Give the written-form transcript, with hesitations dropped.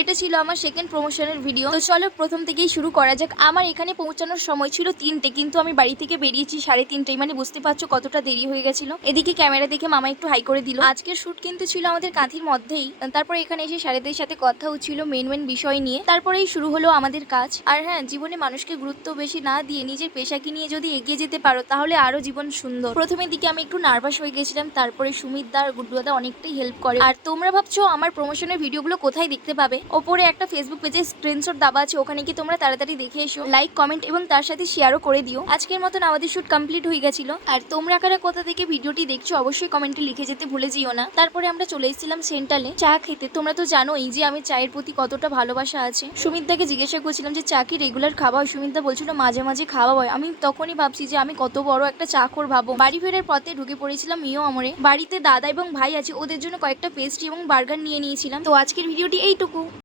এটা ছিল আমার সেকেন্ড প্রমোশনের ভিডিও। তো চলো প্রথম থেকেই শুরু করা যাক। আমার এখানে পৌঁছানোর সময় ছিল 3টে, কিন্তু আমি বাড়ি থেকে বেরিয়েছি 3:30টায়, মানে বুঝতে পারছো কতটা দেরি হয়ে গেছিল। এদিকে ক্যামেরা দেখে মামা একটু হাই করে দিল। আজকের শুট কিন্তু ছিল আমাদের কাঁথির মধ্যেই। তারপর এখানে এসে স্যারেদের সাথে কথা হচ্ছিল মেন বিষয় নিয়ে। তারপরেই শুরু হলো আমাদের কাজ। আর হ্যাঁ, জীবনে মানুষকে গুরুত্ব বেশি না দিয়ে নিজের পেশাকে নিয়ে যদি এগিয়ে যেতে পারো তাহলে আরো জীবন সুন্দর। প্রথমের দিকে আমি একটু নার্ভাস হয়ে গেছিলাম, তারপরে সুমিত দা আর গুড্ডু দাদা অনেকটাই হেল্প করে। আর তোমরা ভাবছো আমার প্রমোশনের ভিডিওগুলো কোথায় দেখতে পাবে? ওপরে একটা ফেসবুক পেজে স্ক্রিনশট দেওয়া আছে, ওখানে কি তোমরা তাড়াতাড়ি দেখে এসো, লাইক কমেন্ট এবং তার সাথে শেয়ারও করে দিও। আজকের মতন আমাদের শুট কমপ্লিট হয়ে গেছিল। আর তোমরা কারা কোথা থেকে ভিডিওটি দেখছো অবশ্যই কমেন্টে লিখে যেতে ভুলে যেও না। তারপরে আমরা চলে এসেছিলাম সেন্ট্রালে চা খেতে। তোমরা তো জানোই যে আমি চায়ের প্রতি কতটা ভালোবাসা আছে। সুমিত দাকে জিজ্ঞাসা করছিলাম যে চা কি রেগুলার খাওয়া হয়? সুমিত দা বলছিল মাঝে মাঝে খাওয়া হয়। আমি তখনই ভাবছি যে আমি কত বড় একটা চাকর ভাবো। বাড়ি ফেরার পথে ঢুকে পড়েছিলাম মিও আমরে। বাড়িতে দাদা এবং ভাই আছে, ওদের জন্য কয়েকটা পেস্ট্রি এবং বার্গার নিয়ে নিয়েছিলাম। তো আজকের ভিডিওটি এইটুকু।